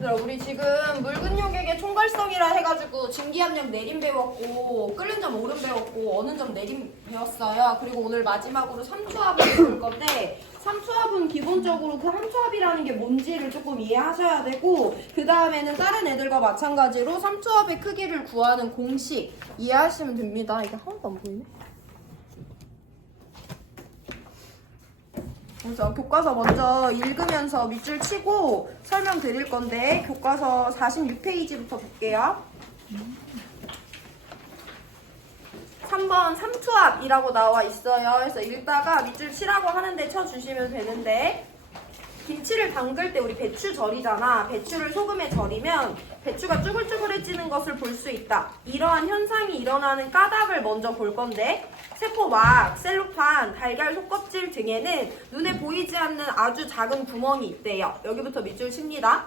우리 지금 묽은 용액의 총괄성이라 해가지고 증기압력 내림 배웠고 끓는 점 오름 배웠고 어는 점 내림 배웠어요. 그리고 오늘 마지막으로 삼투압을 배울 건데 삼투압은 기본적으로 그 함투압이라는 게 뭔지를 조금 이해하셔야 되고 그 다음에는 다른 애들과 마찬가지로 삼투압의 크기를 구하는 공식 이해하시면 됩니다. 이게 하나도 안 보이네? 그래서 교과서 먼저 읽으면서 밑줄 치고 설명드릴 건데 교과서 46페이지부터 볼게요. 3번 삼투압이라고 나와 있어요. 그래서 읽다가 밑줄 치라고 하는데 쳐주시면 되는데 김치를 담글 때 우리 배추 절이잖아. 배추를 소금에 절이면 배추가 쭈글쭈글해지는 것을 볼 수 있다. 이러한 현상이 일어나는 까닭을 먼저 볼 건데 세포막, 셀로판, 달걀 속껍질 등에는 눈에 보이지 않는 아주 작은 구멍이 있대요. 여기부터 밑줄 칩니다.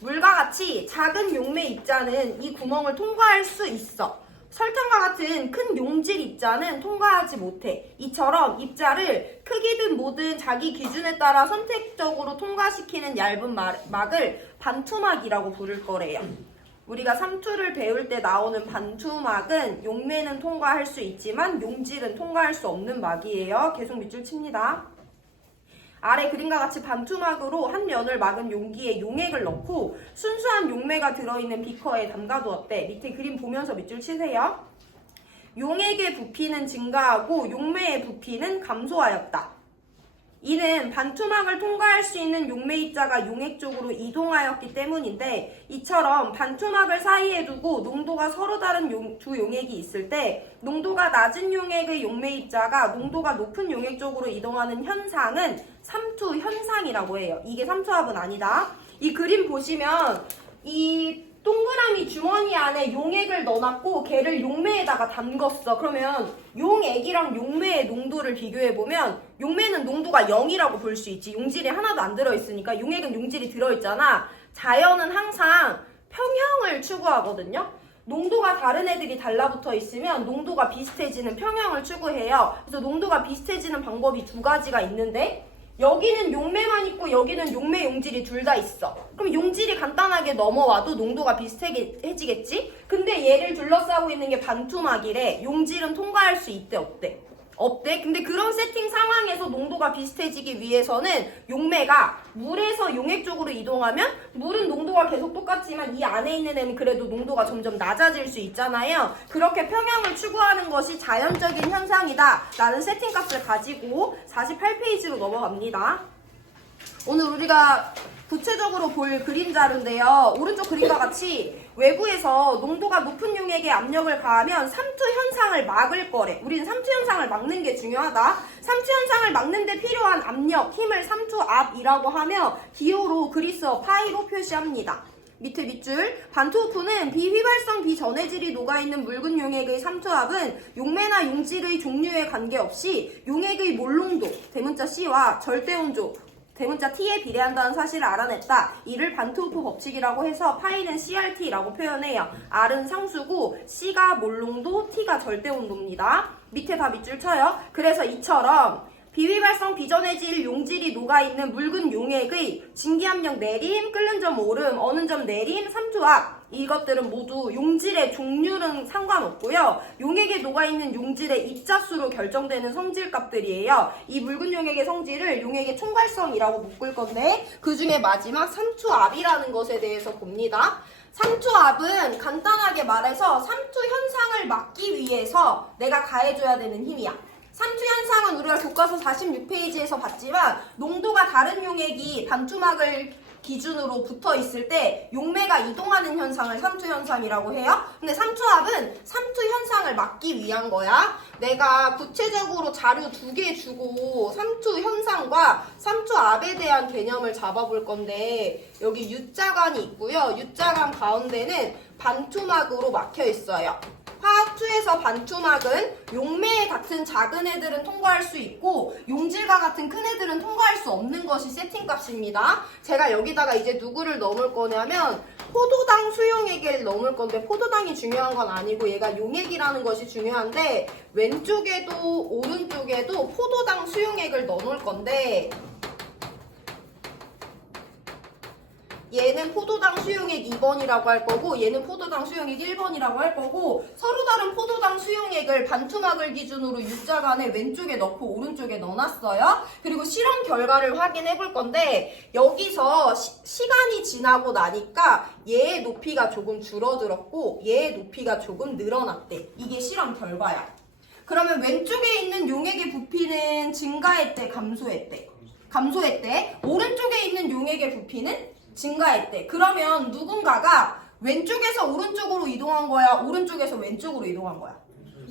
물과 같이 작은 용매 입자는 이 구멍을 통과할 수 있어. 설탕과 같은 큰 용질 입자는 통과하지 못해. 이처럼 입자를 크기든 뭐든 자기 기준에 따라 선택적으로 통과시키는 얇은 막을 반투막이라고 부를 거래요. 우리가 삼투를 배울 때 나오는 반투막은 용매는 통과할 수 있지만 용질은 통과할 수 없는 막이에요. 계속 밑줄 칩니다. 아래 그림과 같이 반투막으로 한 면을 막은 용기에 용액을 넣고 순수한 용매가 들어있는 비커에 담가두었대. 밑에 그림 보면서 밑줄 치세요. 용액의 부피는 증가하고 용매의 부피는 감소하였다. 이는 반투막을 통과할 수 있는 용매 입자가 용액 쪽으로 이동하였기 때문인데 이처럼 반투막을 사이에 두고 농도가 서로 다른 두 용액이 있을 때 농도가 낮은 용액의 용매 입자가 농도가 높은 용액 쪽으로 이동하는 현상은 삼투 현상이라고 해요. 이게 삼투압은 아니다. 이 그림 보시면 이 동그라미 주머니 안에 용액을 넣어놨고 걔를 용매에다가 담궜어. 그러면 용액이랑 용매의 농도를 비교해보면 용매는 농도가 0이라고 볼 수 있지. 용질이 하나도 안 들어있으니까. 용액은 용질이 들어있잖아. 자연은 항상 평형을 추구하거든요. 농도가 다른 애들이 달라붙어 있으면 농도가 비슷해지는 평형을 추구해요. 그래서 농도가 비슷해지는 방법이 두 가지가 있는데 여기는 용매만 있고 여기는 용매 용질이 둘 다 있어. 그럼 용질이 간단하게 넘어와도 농도가 비슷해지겠지? 근데 얘를 둘러싸고 있는 게 반투막이래. 용질은 통과할 수 있대 없대? 없대? 근데 그런 세팅 상황에서 농도가 비슷해지기 위해서는 용매가 물에서 용액 쪽으로 이동하면 물은 농도가 계속 똑같지만 이 안에 있는 애는 그래도 농도가 점점 낮아질 수 있잖아요. 그렇게 평형을 추구하는 것이 자연적인 현상이다 라는 세팅값을 가지고 48페이지로 넘어갑니다. 오늘 우리가 구체적으로 볼 그림 자료인데요. 오른쪽 그림과 같이 외부에서 농도가 높은 용액에 압력을 가하면 삼투 현상을 막을 거래. 우리는 삼투 현상을 막는 게 중요하다. 삼투 현상을 막는 데 필요한 압력, 힘을 삼투압이라고 하며 기호로 그리스어 파이로 표시합니다. 밑에 밑줄 반투호프는 비휘발성 비전해질이 녹아있는 묽은 용액의 삼투압은 용매나 용질의 종류에 관계없이 용액의 몰농도 대문자 C와 절대온도 대문자 T에 비례한다는 사실을 알아냈다. 이를 반투호프 법칙이라고 해서 파이는 CRT라고 표현해요. R은 상수고 C가 몰농도, T가 절대온도입니다. 밑에 다 밑줄 쳐요. 그래서 이처럼 비휘발성 비전해질 용질이 녹아있는 묽은 용액의 증기압력 내림, 끓는 점 오름, 어는 점 내림, 삼투압 이것들은 모두 용질의 종류는 상관없고요. 용액에 녹아있는 용질의 입자수로 결정되는 성질값들이에요. 이 묽은 용액의 성질을 용액의 총괄성이라고 묶을 건데 그 중에 마지막 삼투압이라는 것에 대해서 봅니다. 삼투압은 간단하게 말해서 삼투 현상을 막기 위해서 내가 가해줘야 되는 힘이야. 삼투 현상은 우리가 교과서 46페이지에서 봤지만 농도가 다른 용액이 반투막을 기준으로 붙어 있을 때 용매가 이동하는 현상을 삼투 현상이라고 해요. 근데 삼투압은 삼투 현상을 막기 위한 거야. 내가 구체적으로 자료 2개 주고 삼투 현상과 삼투압에 대한 개념을 잡아볼 건데 여기 U자간이 있고요. U자간 가운데는 반투막으로 막혀 있어요. 화학2에서 반투막은 용매 같은 작은 애들은 통과할 수 있고 용질과 같은 큰 애들은 통과할 수 없는 것이 세팅값입니다. 제가 여기다가 이제 누구를 넣을 거냐면 포도당 수용액을 넣을 건데 포도당이 중요한 건 아니고 얘가 용액이라는 것이 중요한데 왼쪽에도 오른쪽에도 포도당 수용액을 넣을 건데 얘는 포도당 수용액 2번이라고 할 거고 얘는 포도당 수용액 1번이라고 할 거고 서로 다른 포도당 수용액을 반투막을 기준으로 U자간에 왼쪽에 넣고 오른쪽에 넣어놨어요. 그리고 실험 결과를 확인해 볼 건데 여기서 시간이 지나고 나니까 얘의 높이가 조금 줄어들었고 얘의 높이가 조금 늘어났대. 이게 실험 결과야. 그러면 왼쪽에 있는 용액의 부피는 증가했대, 감소했대? 감소했대. 오른쪽에 있는 용액의 부피는 증가했대. 그러면 누군가가 왼쪽에서 오른쪽으로 이동한 거야? 오른쪽에서 왼쪽으로 이동한 거야?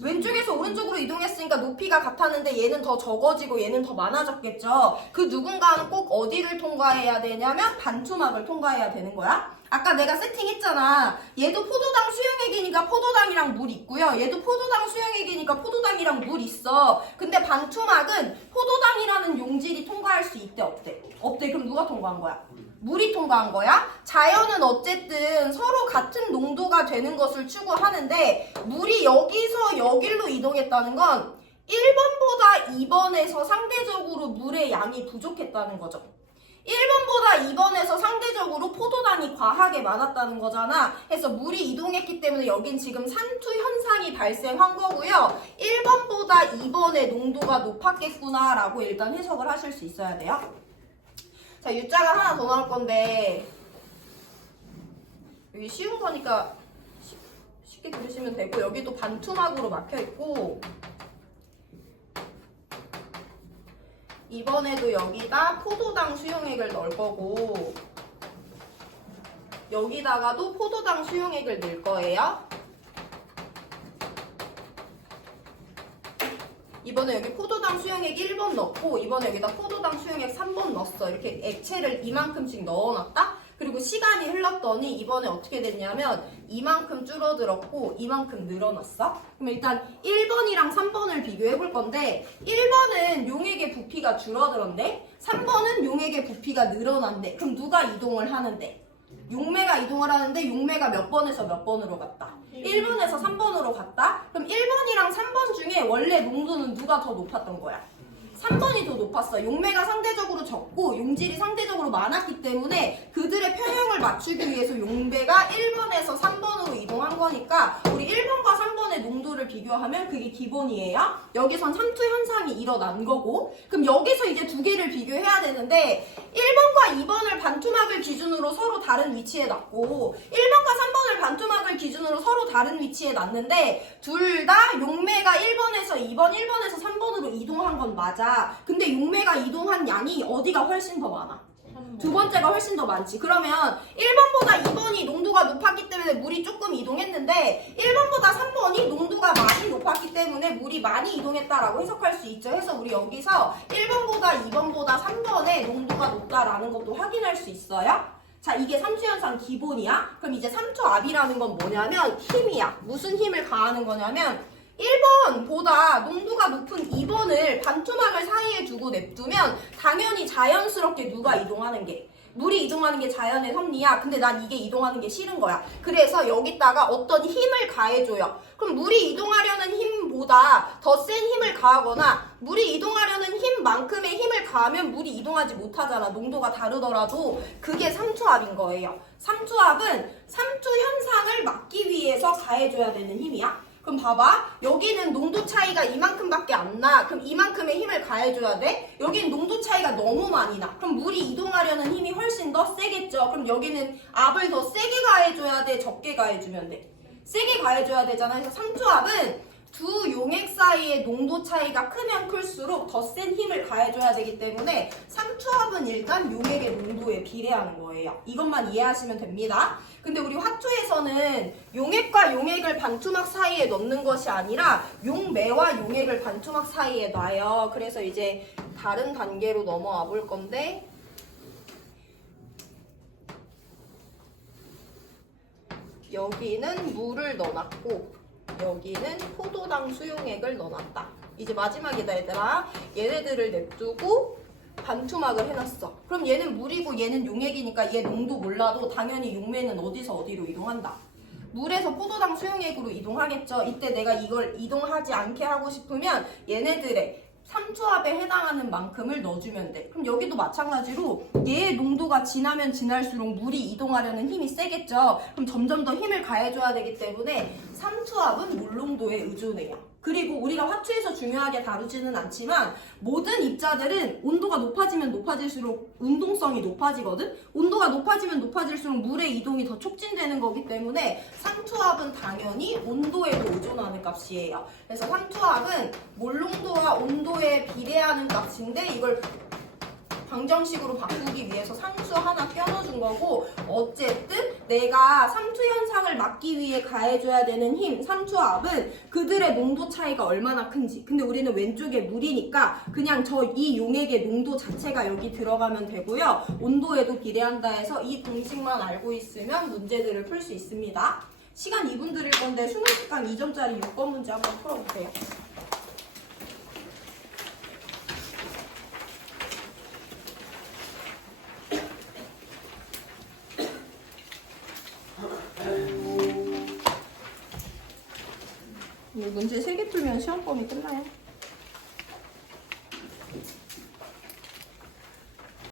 왼쪽에서 오른쪽으로 이동했으니까 높이가 같았는데 얘는 더 적어지고 얘는 더 많아졌겠죠? 그 누군가는 꼭 어디를 통과해야 되냐면 반투막을 통과해야 되는 거야. 아까 내가 세팅했잖아. 얘도 포도당 수용액이니까 포도당이랑 물 있고요. 얘도 포도당 수용액이니까 포도당이랑 물 있어. 근데 반투막은 포도당이라는 용질이 통과할 수 있대, 없대? 없대. 그럼 누가 통과한 거야? 물이 통과한 거야. 자연은 어쨌든 서로 같은 농도가 되는 것을 추구하는데 물이 여기서 여길로 이동했다는 건 1번보다 2번에서 상대적으로 물의 양이 부족했다는 거죠. 1번보다 2번에서 상대적으로 포도당이 과하게 많았다는 거잖아. 그래서 물이 이동했기 때문에 여긴 지금 산투 현상이 발생한 거고요. 1번보다 2번의 농도가 높았겠구나 라고 일단 해석을 하실 수 있어야 돼요. 자, U자가 하나 더 나올 건데 여기 쉬운 거니까 쉽게 그리시면 되고 여기도 반투막으로 막혀있고 이번에도 여기다 포도당 수용액을 넣을 거고 여기다가도 포도당 수용액을 넣을 거예요. 이번에 여기 포도당 수용액 1번 넣고 이번에 여기다 포도당 수용액 3번 넣었어. 이렇게 액체를 이만큼씩 넣어놨다? 그리고 시간이 흘렀더니 이번에 어떻게 됐냐면 이만큼 줄어들었고 이만큼 늘어났어. 그럼 일단 1번이랑 3번을 비교해 볼 건데 1번은 용액의 부피가 줄어들었네. 3번은 용액의 부피가 늘어난대. 그럼 누가 이동을 하는데? 용매가 이동을 하는데 용매가 몇 번에서 몇 번으로 갔다? 1번에서 3번으로 갔다? 그럼 1번이랑 3번 중에 원래 농도는 누가 더 높았던 거야? 3번이 더 높았어. 용매가 상대적으로 적고 용질이 상대적으로 많았기 때문에 그들의 평형을 맞추기 위해서 용매가 1번에서 3번으로 이동한 거니까 우리 1번과 3번의 농도를 비교하면 그게 기본이에요. 여기선 삼투 현상이 일어난 거고 그럼 여기서 이제 두 개를 비교해야 되는데 1번과 2번을 반투막을 기준으로 서로 다른 위치에 놨고 1번과 3번을 반투막을 기준으로 서로 다른 위치에 놨는데 둘 다 용매가 1번에서 2번, 1번에서 3번으로 이동한 건 맞아. 근데 용매가 이동한 양이 어디가 훨씬 더 많아? 두 번째가 훨씬 더 많지. 그러면 1번보다 2번이 농도가 높았기 때문에 물이 조금 이동했는데 1번보다 3번이 농도가 많이 높았기 때문에 물이 많이 이동했다라고 해석할 수 있죠. 그래서 우리 여기서 1번보다 2번보다 3번의 농도가 높다라는 것도 확인할 수 있어요. 자, 이게 삼투현상 기본이야. 그럼 이제 삼투압이라는 건 뭐냐면 힘이야. 무슨 힘을 가하는 거냐면 1번보다 농도가 높은 2번을 반투막을 사이에 두고 냅두면 당연히 자연스럽게 누가 이동하는 게 물이 이동하는 게 자연의 섭리야. 근데 난 이게 이동하는 게 싫은 거야. 그래서 여기다가 어떤 힘을 가해줘요. 그럼 물이 이동하려는 힘보다 더 센 힘을 가하거나 물이 이동하려는 힘만큼의 힘을 가하면 물이 이동하지 못하잖아. 농도가 다르더라도. 그게 삼투압인 거예요. 삼투압은 삼투 현상을 막기 위해서 가해줘야 되는 힘이야. 그럼 봐봐. 여기는 농도 차이가 이만큼밖에 안 나. 그럼 이만큼의 힘을 가해줘야 돼. 여기는 농도 차이가 너무 많이 나. 그럼 물이 이동하려는 힘이 훨씬 더 세겠죠. 그럼 여기는 압을 더 세게 가해줘야 돼. 적게 가해주면 돼. 세게 가해줘야 되잖아. 그래서 삼투압은 두 용액 사이의 농도 차이가 크면 클수록 더 센 힘을 가해줘야 되기 때문에 삼투압은 일단 용액의 농도에 비례하는 거예요. 이것만 이해하시면 됩니다. 근데 우리 화투에서는 용액과 용액을 반투막 사이에 넣는 것이 아니라 용매와 용액을 반투막 사이에 놔요. 그래서 이제 다른 단계로 넘어와 볼 건데 여기는 물을 넣어놨고 여기는 포도당 수용액을 넣어놨다. 이제 마지막이다 얘들아. 얘네들을 냅두고 반투막을 해놨어. 그럼 얘는 물이고 얘는 용액이니까 얘 농도 몰라도 당연히 용매는 어디서 어디로 이동한다. 물에서 포도당 수용액으로 이동하겠죠. 이때 내가 이걸 이동하지 않게 하고 싶으면 얘네들의 삼투압에 해당하는 만큼을 넣어주면 돼. 그럼 여기도 마찬가지로 얘의 농도가 지나면 지날수록 물이 이동하려는 힘이 세겠죠. 그럼 점점 더 힘을 가해줘야 되기 때문에 삼투압은 물 농도에 의존해요. 그리고 우리가 화투에서 중요하게 다루지는 않지만 모든 입자들은 온도가 높아지면 높아질수록 운동성이 높아지거든? 온도가 높아지면 높아질수록 물의 이동이 더 촉진되는 거기 때문에 삼투압은 당연히 온도에도 의존하는 값이에요. 그래서 삼투압은 물 농도와 온도에 비례하는 값인데 이걸 방정식으로 바꾸기 위해서 상수 하나 껴넣어준 거고 어쨌든 내가 삼투 현상을 막기 위해 가해줘야 되는 힘, 삼투압은 그들의 농도 차이가 얼마나 큰지. 근데 우리는 왼쪽에 물이니까 그냥 이 용액의 농도 자체가 여기 들어가면 되고요. 온도에도 비례한다 해서 이 공식만 알고 있으면 문제들을 풀 수 있습니다. 시간 2분 드릴 건데 수능 특강 2점짜리 6번 문제 한번 풀어보세요. 문제 3개 풀면 시험 범위 끝나요.